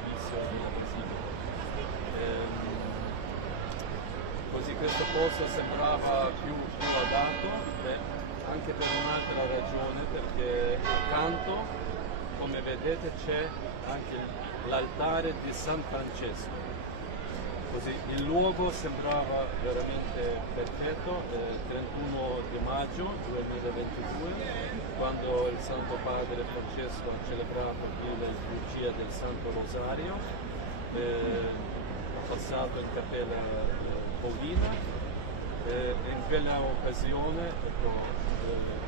servizio nella basilica. Così questo posto sembrava più adatto, anche per un'altra ragione, perché accanto, come vedete, c'è anche l'altare di San Francesco. Così il luogo sembrava veramente perfetto, 31 di maggio 2022, quando il Santo Padre Francesco ha celebrato qui la liturgia del Santo Rosario, passato in Cappella Paolina, e in quella occasione, ecco,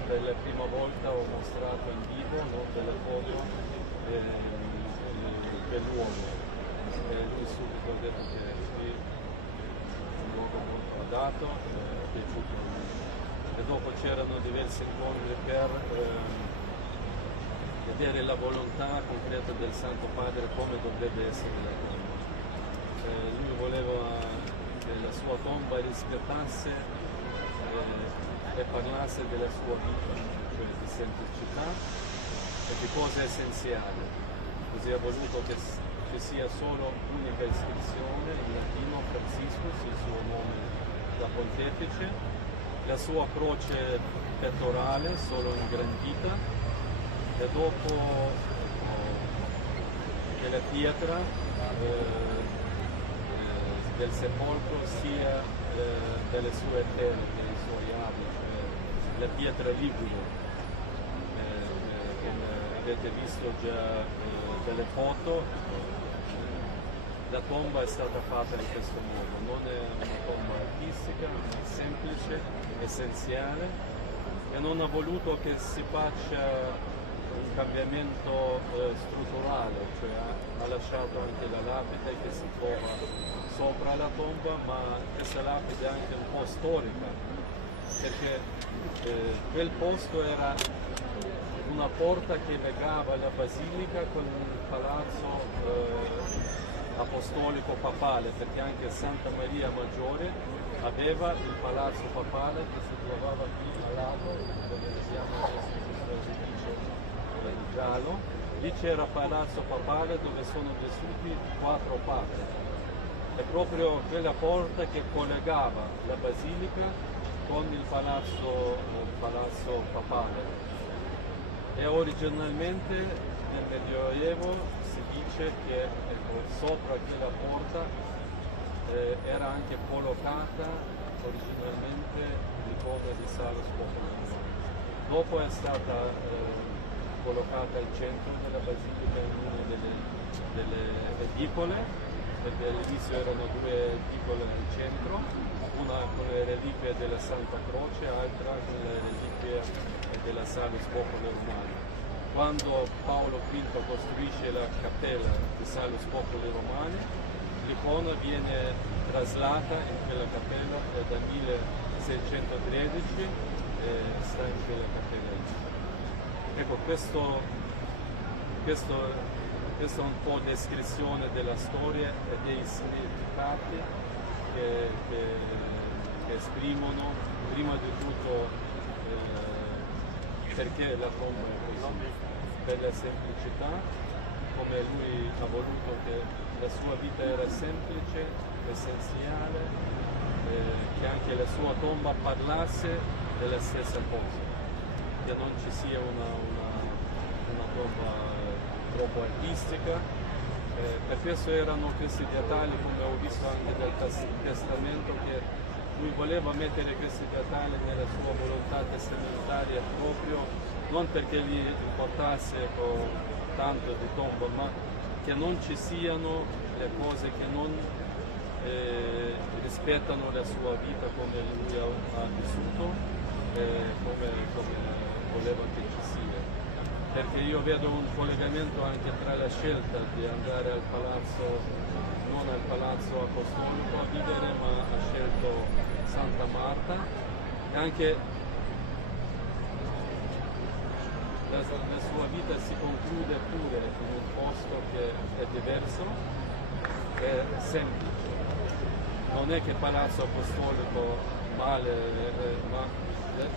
per la prima volta ho mostrato in vivo, no, delle foto del luogo. Lui subito ha detto che qui è un luogo molto adatto, è piaciuto a lui. E dopo c'erano diversi incontri per vedere la volontà concreta del Santo Padre come dovrebbe essere la tomba. Lui voleva che la sua tomba rispettasse e parlasse della sua vita, cioè di semplicità e di cose essenziali. Così ha voluto che ci sia solo unica iscrizione in latino, Franciscus, il suo nome da pontefice, la sua croce pettorale solo ingrandita, e dopo che la pietra del sepolcro sia delle sue tele, dei suoi abiti, cioè la pietra ligure, come avete visto già delle foto. La tomba è stata fatta in questo modo, non è una tomba artistica, ma semplice, essenziale, e non ha voluto che si faccia un cambiamento strutturale, cioè ha lasciato anche la lapide che si trova sopra la tomba, ma questa lapide è anche un po' storica, perché quel posto era una porta che legava la basilica con il palazzo apostolico papale, perché anche Santa Maria Maggiore aveva il palazzo papale che si trovava qui a lato, dove vediamo adesso questo edificio giallo. Lì c'era il palazzo papale dove sono vissuti 4 papi. È proprio quella porta che collegava la basilica con il palazzo papale. E originalmente nel Medioevo si dice che sopra quella porta era anche collocata originalmente l'icona di Salus Populi. Dopo è stata collocata al centro della basilica in una delle edicole, perché all'inizio erano 2 edicole al centro, una con le reliquie della Santa Croce, altra con le reliquie della Salus Populi Romani. Quando Paolo V costruisce la cappella di Salus Populi Romani, l'icona viene traslata in quella cappella e dal 1613 sta in quella cappella. Ecco, questo è un po' descrizione della storia e dei significati che esprimono prima di tutto perché la tomba è così, per la semplicità, come lui ha voluto che la sua vita era semplice, essenziale, che anche la sua tomba parlasse della stessa cosa, che non ci sia una tomba troppo artistica. Per questo erano questi dettagli, come ho visto anche nel testamento, che lui voleva mettere questi dettagli nella sua volontà testamentaria proprio, non perché gli importasse tanto di tomba, ma che non ci siano le cose che non rispettano la sua vita come lui ha vissuto, come voleva che ci sia. Perché io vedo un collegamento anche tra la scelta di andare al palazzo, non al palazzo apostolico a vivere, ma ha scelto Santa Marta, e anche la sua vita si conclude pure in un posto che è diverso, è semplice. Non è che palazzo apostolico male, ma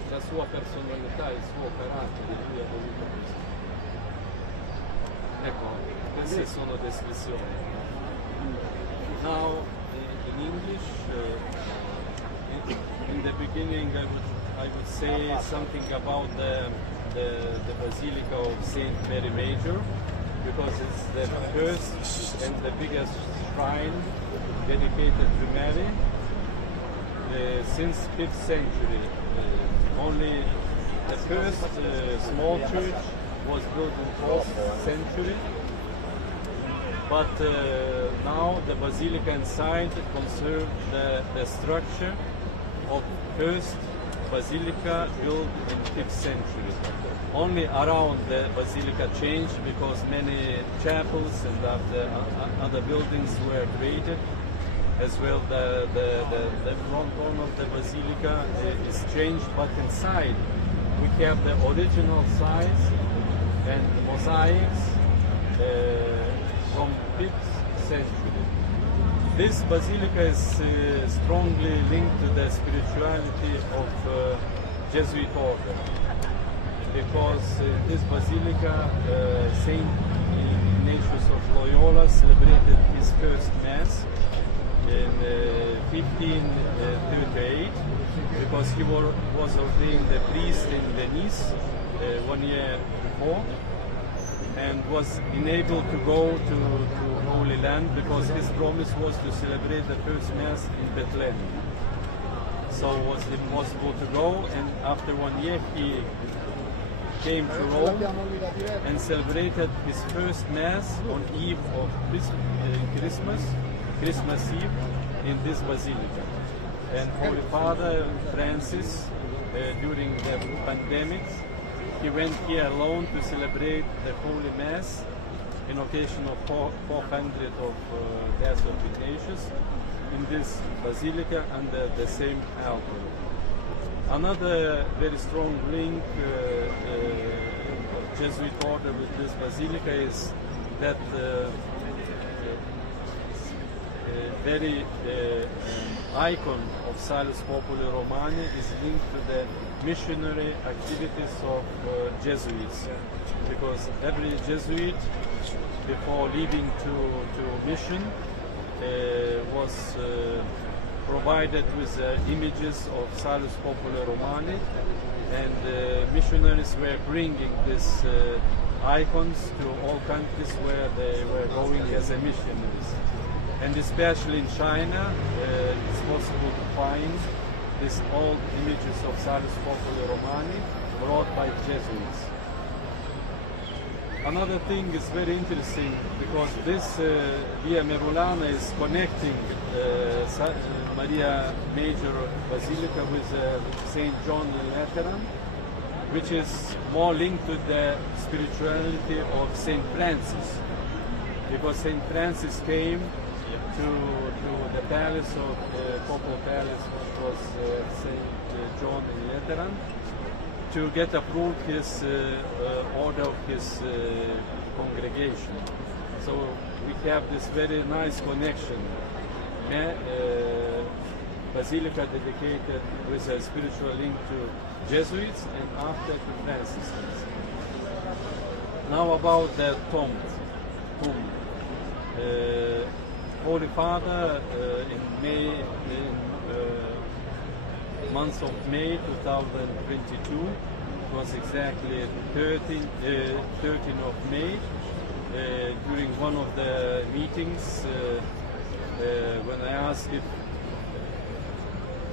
la sua personalità, il suo carattere, lui ha voluto così. Ecco, se sono descrizioni. Now, in English, in the beginning, I would say something about the Basilica of Saint Mary Major, because it's the first and the biggest shrine dedicated to Mary since 5th century. Only the first small church was built in 4th century, but now the basilica inside conserves the structure of first basilica built in 5th century. Only around the basilica changed because many chapels and other buildings were created. As well, the front horn of the basilica is changed, but inside we have the original size and mosaics from 5th century. This basilica is strongly linked to the spirituality of Jesuit order, because this basilica, Saint Ignatius of Loyola celebrated his first Mass in 1538, because he was ordained a priest in Venice 1 year before, and was enabled to go to Holy Land because his promise was to celebrate the first Mass in Bethlehem. So it was impossible to go, and after 1 year he came to Rome and celebrated his first Mass on Eve of Christmas Eve, in this basilica. And Holy Father Francis, during the pandemic, he went here alone to celebrate the Holy Mass in occasion of 400 of Death of Ignatius in this basilica under the same altar. Another very strong link of Jesuit order with this basilica is that very icon of Salus Populi Romani is linked to the missionary activities of Jesuits, because every Jesuit, before leaving to mission, was provided with images of Salus Populi Romani, and missionaries were bringing these icons to all countries where they were going as a missionaries. And especially in China, it's possible to find these old images of Salus Populi Romani brought by Jesuits. Another thing is very interesting, because this Via Merulana is connecting Maria Major Basilica with St. John the Lateran, which is more linked to the spirituality of St. Francis, because St. Francis came to the palace of the papal palace, which was St. John in Lateran, to get approved his order of his congregation. So we have this very nice connection. Basilica dedicated with a spiritual link to Jesuits, and after to Franciscans. Now about the tomb. Holy Father in month of May 2022, it was exactly 13th of May, during one of the meetings, when I asked if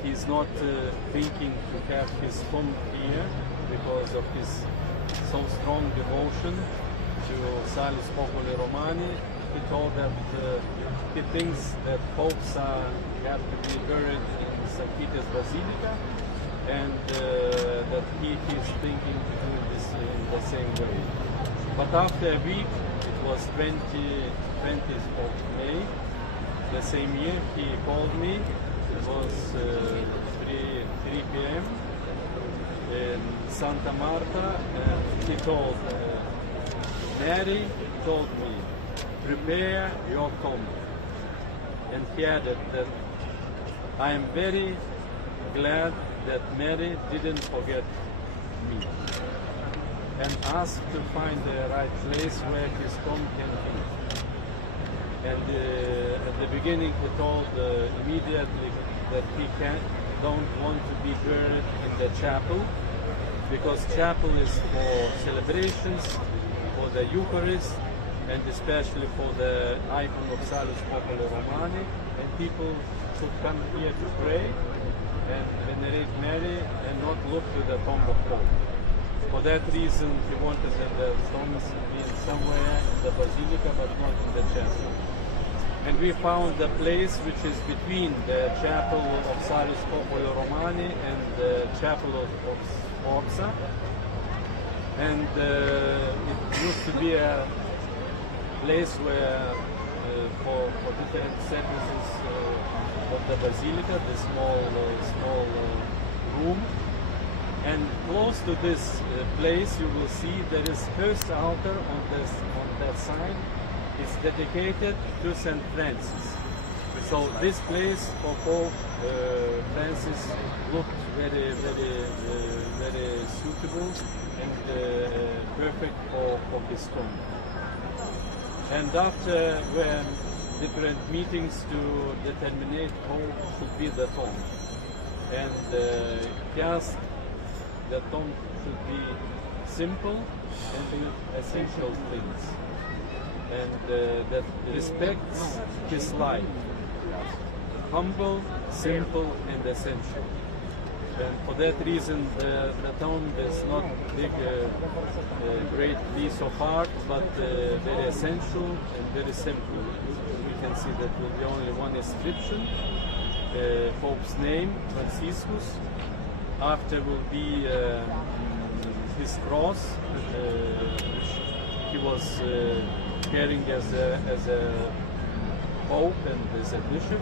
he's not thinking to have his tomb here because of his so strong devotion to Salus Populi Romani, he told that he thinks that popes have to be buried in St. Peter's Basilica, and that he is thinking to do this in the same way. But after a week, it was 20th of May, the same year, he called me. It was 3 p.m. in Santa Marta, and he told, Mary told me, prepare your tomb. And he added that I am very glad that Mary didn't forget me. and asked to find the right place where his tomb can be. And at the beginning he told immediately that he don't want to be buried in the chapel, because chapel is for celebrations, for the Eucharist, and especially for the icon of Salus Populi Romani, and people should come here to pray and venerate Mary and not look to the tomb of Pope. For that reason, he wanted that the tombs be somewhere in the Basilica, but not in the chapel. And we found a place which is between the chapel of Salus Populi Romani and the chapel of Orsa. And it used to be a place where for different services of the Basilica, the small room. And close to this place you will see there is first altar on that side. It's dedicated to St. Francis. So this place for Pope Francis looked very suitable and perfect for his tomb. And after when different meetings to determine how should be the tomb, and just the tomb should be simple and with essential things, and that respects his life, humble, simple, and essential. And for that reason, the tomb is not big, great piece of art, but very essential and very simple. We can see that will be only one inscription, Pope's name, Franciscus. After will be his cross, which he was carrying as a pope and as a bishop.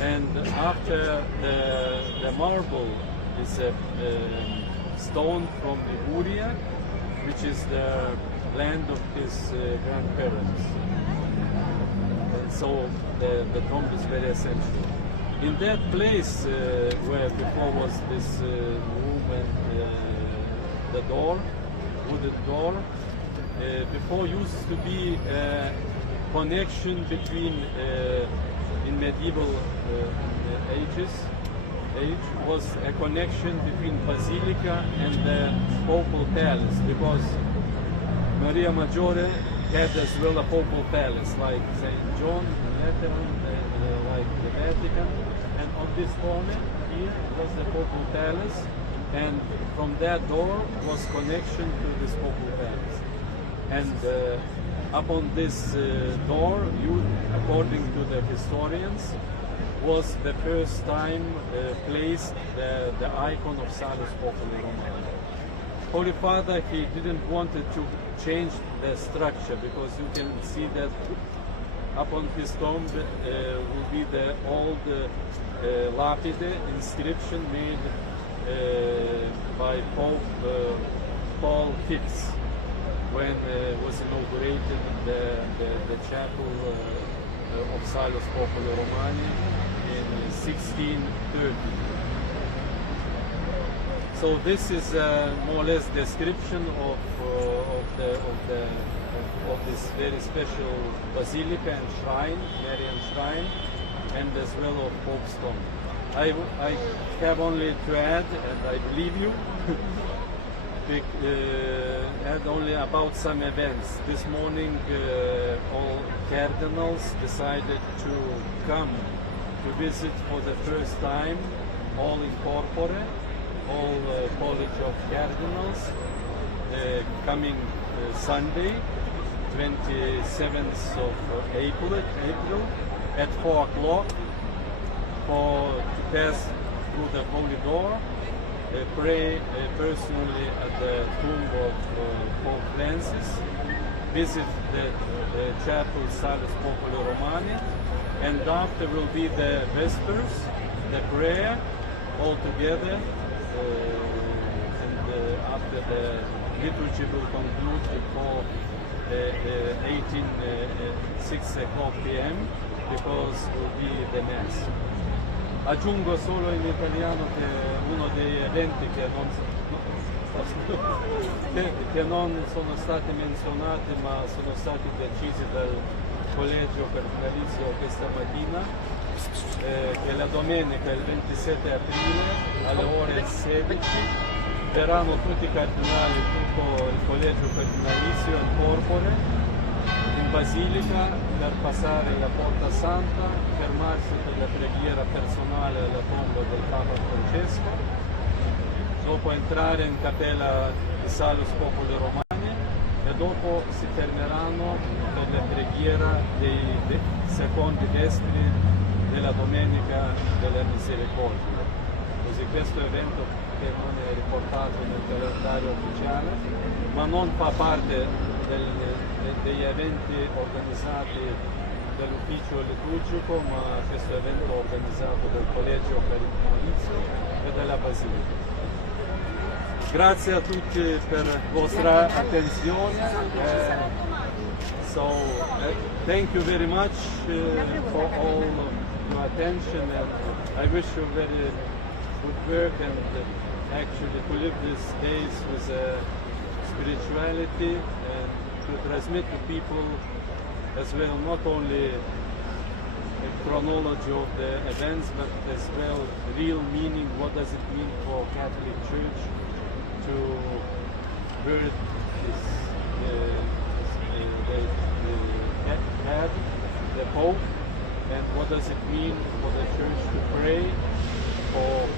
And after the marble is a stone from Liguria, which is the land of his grandparents. And so the tomb is very essential. In that place where before was this room and the door, wooded door, before used to be a connection between in medieval age was a connection between Basilica and the Papal Palace, because Maria Maggiore had as well a Papal Palace, like St. John, Lateran, like the Vatican, and on this corner here was the Papal Palace, and from that door was connection to this Papal Palace. And upon this door, according to the historians, was the first time placed the icon of Salus Populi Romani. Holy Father, he didn't want to change the structure, because you can see that upon his tomb will be the old lapide inscription made by Pope Paul V, when was inaugurated the chapel of Salus Populi Romani in 1630. So this is more or less description of this very special basilica and shrine, Marian shrine, and as well of Pope's tomb. I have only to add, and I believe you, add only about some events. This morning all cardinals decided to come to visit for the first time, all in corpore, all College of Cardinals, coming Sunday, 27th of April at 4 o'clock to pass through the Holy Door, pray personally at the tomb of Pope Francis, visit the chapel Salus Populi Romani, and after will be the Vespers, the prayer all together, and after the liturgy will conclude before 6 o'clock p.m. because will be the Mass. Aggiungo solo in italiano che uno dei eventi che non che non sono stati menzionati ma sono stati decisi dal collegio cardinalizio questa mattina, che la domenica il 27 aprile alle ore 16 verranno tutti i cardinali, tutto il collegio cardinalizio in corpore in Basilica per passare la Porta Santa, fermarsi per la preghiera personale alla tomba del Papa Francesco, dopo entrare in cappella di Salus Populi Romani e dopo si fermeranno per la preghiera dei secondi vespri della Domenica della Misericordia. Così questo evento, che non è riportato nel calendario ufficiale, ma non fa parte degli eventi organizzati dall'ufficio liturgico, ma questo evento organizzato dal collegio cardinalizio e della Basilica. Grazie a tutti per la vostra attenzione. Thank you very much for all of your attention, and I wish you very good work and actually to live these days with spirituality and to transmit to people as well not only a chronology of the events but as well real meaning. What does it mean for Catholic Church to birth the Pope, and what does it mean for the Church to pray for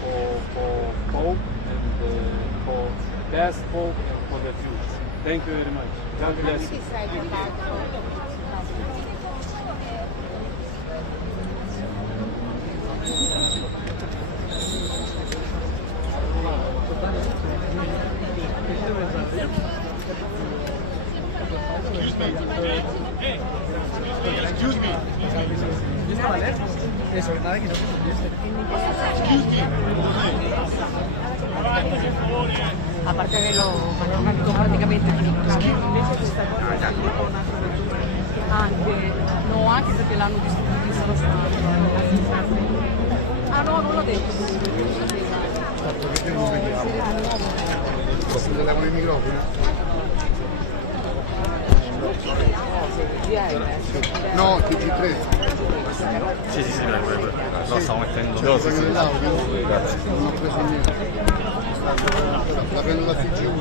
Pope and for past Pope and for the future. Thank you very much. God bless you. Excuse me. A parte quello praticamente finito. Invece questa cosa anche perché l'hanno distribuito lo Stato. Ah no, non l'ho detto. Posso levare il microfono? No, TG3. Sì, prego. Lo stavo mettendo. Non ho preso niente. La prendo la TG1.